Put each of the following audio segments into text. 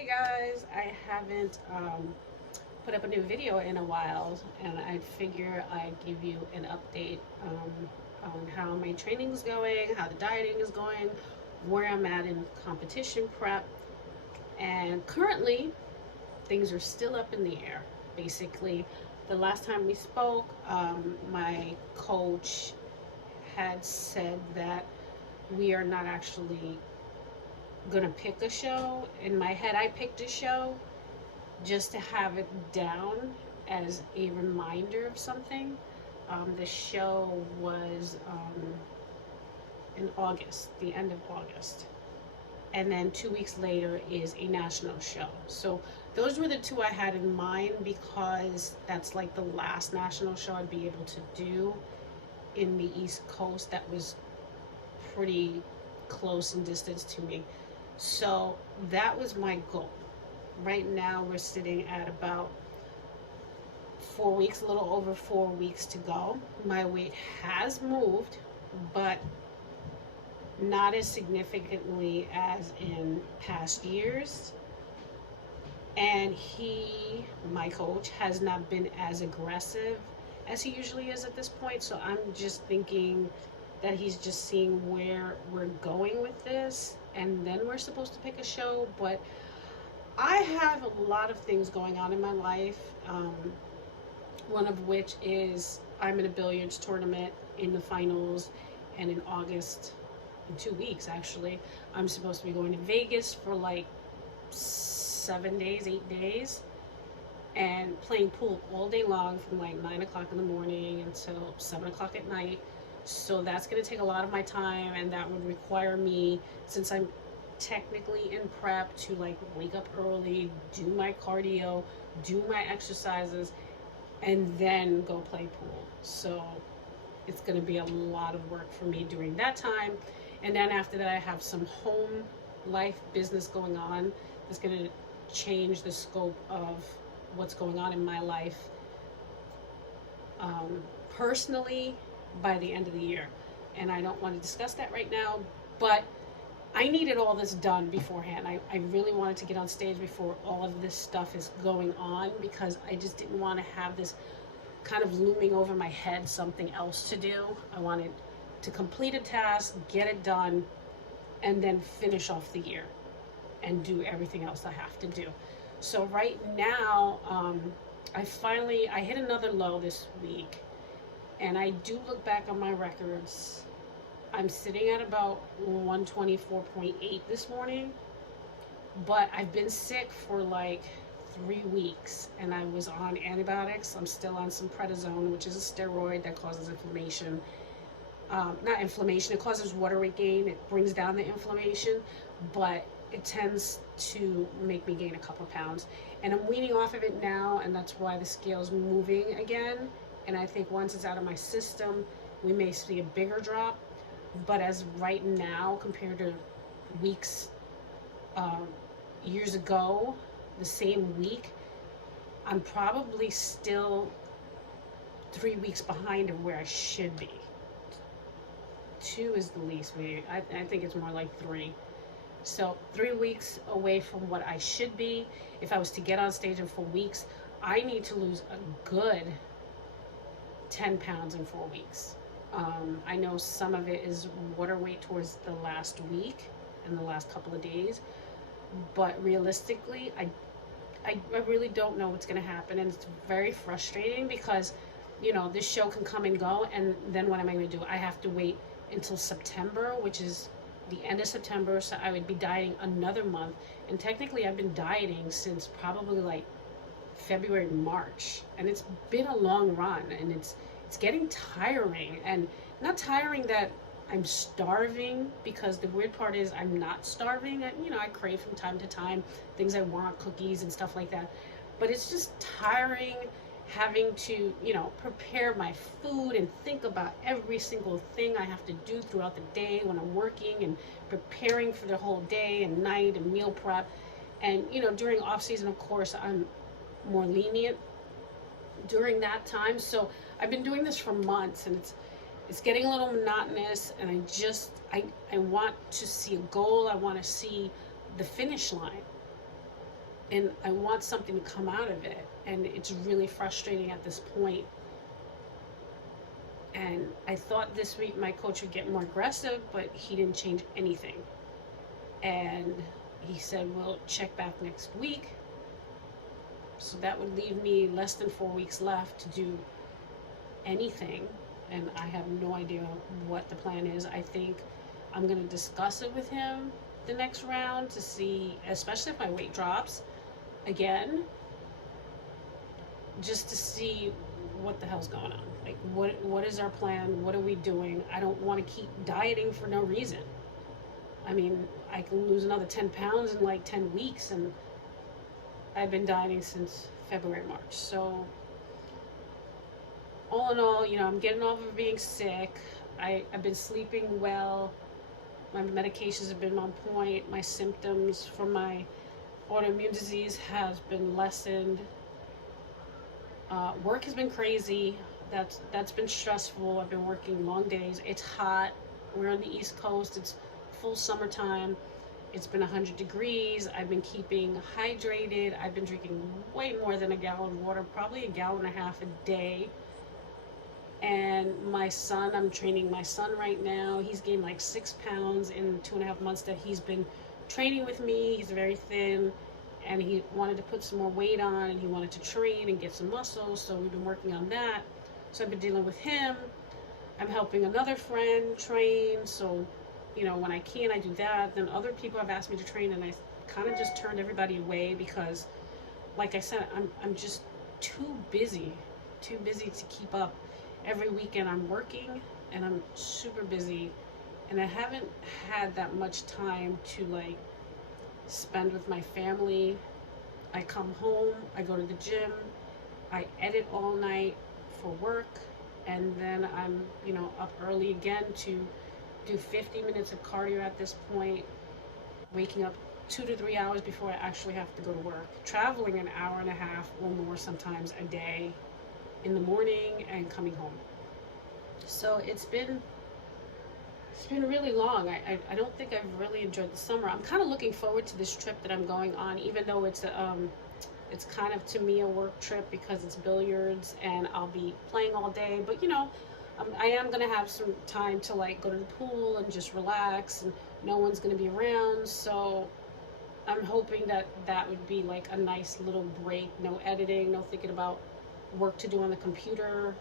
Hey guys, I haven't put up a new video in a while, and I figure I'd give you an update on how my training's going, how the dieting is going, where I'm at in competition prep, and currently things are still up in the air. Basically, the last time we spoke, my coach had said that we are not actually gonna pick a show. In my head, I picked a show just to have it down as a reminder of something. The show was in August, the end of August. And then 2 weeks later is a national show. So those were the two I had in mind because that's like the last national show I'd be able to do in the East Coast that was pretty close in distance to me. So that was my goal. Right now we're sitting at about 4 weeks, a little over 4 weeks to go. My weight has moved, but not as significantly as in past years. And my coach, has not been as aggressive as he usually is at this point. So I'm just thinking that he's just seeing where we're going with this. And then we're supposed to pick a show. But I have a lot of things going on in my life. One of which is I'm in a billiards tournament in the finals, and in August, in 2 weeks actually, I'm supposed to be going to Vegas for like 7 days, 8 days, and playing pool all day long from like 9 o'clock in the morning until 7 o'clock at night. So that's going to take a lot of my time, and that would require me, since I'm technically in prep, to like wake up early, do my cardio, do my exercises, and then go play pool. So it's going to be a lot of work for me during that time. And then after that, I have some home life business going on that's going to change the scope of what's going on in my life personally by the end of the year. And I don't want to discuss that right now, but I needed all this done beforehand. I really wanted to get on stage before all of this stuff is going on, because I just didn't want to have this kind of looming over my head, something else to do. I wanted to complete a task, get it done, and then finish off the year and do everything else I have to do. So right now, I hit another low this week, and I do look back on my records. I'm sitting at about 124.8 this morning, but I've been sick for like 3 weeks, and I was on antibiotics. I'm still on some prednisone, which is a steroid that causes inflammation. Not inflammation, it causes water weight gain. It brings down the inflammation, but it tends to make me gain a couple of pounds. And I'm weaning off of it now, and that's why the scale's moving again. And I think once it's out of my system, we may see a bigger drop. But as right now, compared to weeks, years ago, the same week, I'm probably still 3 weeks behind of where I should be. 2 is the least, maybe. I think it's more like 3. So 3 weeks away from what I should be. If I was to get on stage in 4 weeks, I need to lose a good 10 pounds in 4 weeks. I know some of it is water weight towards the last week and the last couple of days, but realistically, I really don't know what's going to happen, and it's very frustrating because, this show can come and go, and then what am I going to do? I have to wait until September, which is the end of September, so I would be dieting another month, and technically I've been dieting since probably like February, March, and it's been a long run, and it's getting tiring. And not tiring that I'm starving, because the weird part is I'm not starving. I crave from time to time things I want, cookies and stuff like that, but it's just tiring having to prepare my food and think about every single thing I have to do throughout the day when I'm working, and preparing for the whole day and night and meal prep. And during off season, of course, I'm more lenient during that time. So I've been doing this for months, and it's getting a little monotonous, and I want to see a goal. I want to see the finish line. and I want something to come out of it, and it's really frustrating at this point. And I thought this week my coach would get more aggressive, but he didn't change anything. And he said, we'll check back next week. So that would leave me less than 4 weeks left to do anything. And I have no idea what the plan is. I think I'm going to discuss it with him the next round to see, especially if my weight drops again, just to see what the hell's going on. Like, what is our plan? What are we doing? I don't want to keep dieting for no reason. I mean, I can lose another 10 pounds in like 10 weeks, and I've been dieting since February, March. So all in all, you know, I'm getting off of being sick. I've been sleeping well. My medications have been on point. My symptoms from my autoimmune disease has been lessened. Work has been crazy. That's been stressful. I've been working long days. It's hot. We're on the East Coast. It's full summertime. It's been 100 degrees. I've been keeping hydrated. I've been drinking way more than a gallon of water, probably 1.5 gallons a day. And my son, I'm training my son right now. He's gained like 6 pounds in 2.5 months that he's been training with me. He's very thin, and he wanted to put some more weight on, and he wanted to train and get some muscles. So we've been working on that. So I've been dealing with him. I'm helping another friend train. So, you know, when I can, I do that. Then other people have asked me to train, and I kind of just turned everybody away because, like I said, I'm just too busy to keep up. Every weekend I'm working, and I'm super busy, and I haven't had that much time to like spend with my family. I come home, I go to the gym, I edit all night for work, and then I'm, you know, up early again to do 50 minutes of cardio at this point, waking up 2 to 3 hours before I actually have to go to work, traveling 1.5 hours or more sometimes a day in the morning and coming home. So it's been really long. I don't think I've really enjoyed the summer. I'm kind of looking forward to this trip that I'm going on, even though it's kind of to me a work trip because it's billiards and I'll be playing all day. But you know, I am gonna have some time to like go to the pool and just relax, and no one's gonna be around. So I'm hoping that would be like a nice little break. No editing, no thinking about work to do on the computer,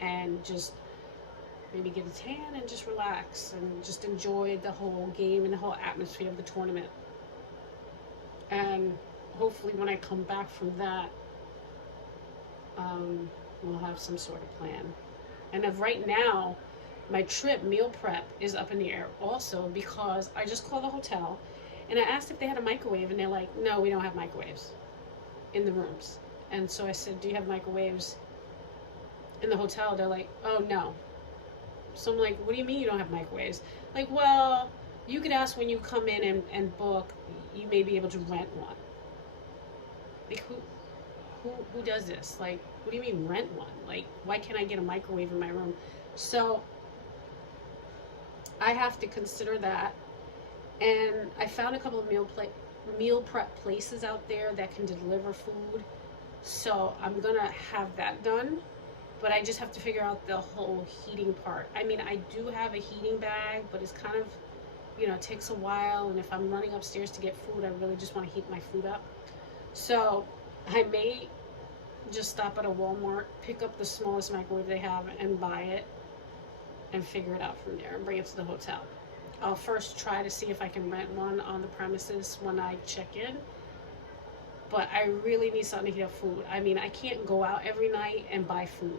and just maybe get a tan and just relax and just enjoy the whole game and the whole atmosphere of the tournament. And hopefully when I come back from that, we'll have some sort of plan. And of right now, my trip meal prep is up in the air also because I just called the hotel and I asked if they had a microwave, and they're like, no, we don't have microwaves in the rooms. And so I said, do you have microwaves in the hotel? They're like, oh, no. So I'm like, what do you mean you don't have microwaves? Like, well, you could ask when you come in and book, you may be able to rent one. Like, who does this? Like, what do you mean rent one? Like, why can't I get a microwave in my room? So I have to consider that. And I found a couple of meal prep places out there that can deliver food. So I'm gonna have that done, but I just have to figure out the whole heating part. I mean, I do have a heating bag, but it's kind of, you know, it takes a while. And if I'm running upstairs to get food, I really just want to heat my food up. So I may just stop at a Walmart, pick up the smallest microwave they have and buy it and figure it out from there and bring it to the hotel. I'll first try to see if I can rent one on the premises when I check in. But I really need something to heat up food. I mean, I can't go out every night and buy food,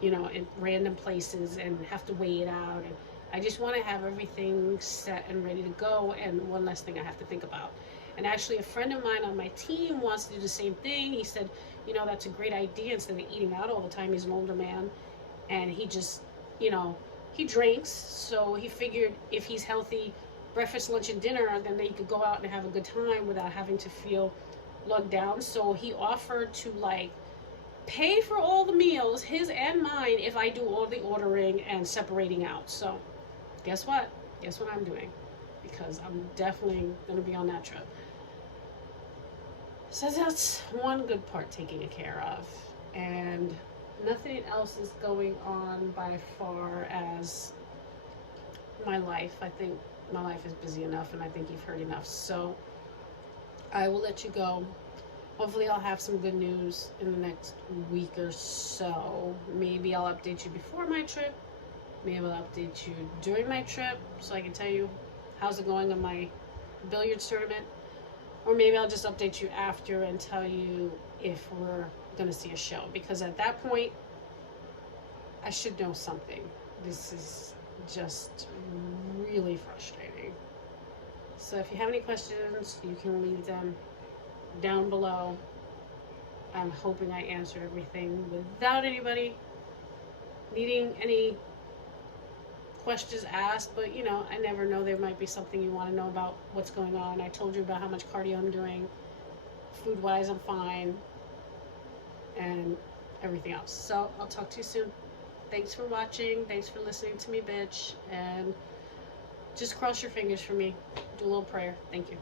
you know, in random places and have to weigh it out. And I just want to have everything set and ready to go, and one less thing I have to think about. And actually, a friend of mine on my team wants to do the same thing. He said, you know, that's a great idea. Instead of eating out all the time, he's an older man, and he just, you know, he drinks. So he figured if he's healthy, breakfast, lunch, and dinner, then they could go out and have a good time without having to feel lugged down. So he offered to like pay for all the meals, his and mine, if I do all the ordering and separating out. So guess what I'm doing, because I'm definitely going to be on that trip. So that's one good part taken care of. And nothing else is going on by far as my life. I think my life is busy enough, and I think you've heard enough. So I will let you go. Hopefully, I'll have some good news in the next week or so. Maybe I'll update you before my trip. Maybe I'll update you during my trip so I can tell you how's it going on my billiards tournament. Or maybe I'll just update you after and tell you if we're going to see a show. Because at that point, I should know something. This is just really frustrating. So if you have any questions, you can leave them down below. I'm hoping I answered everything without anybody needing any questions asked, but you know, I never know, there might be something you want to know about what's going on. I told you about how much cardio I'm doing. Food wise, I'm fine, and everything else. So I'll talk to you soon. Thanks for watching. Thanks for listening to me, bitch. And just cross your fingers for me. Do a little prayer. Thank you.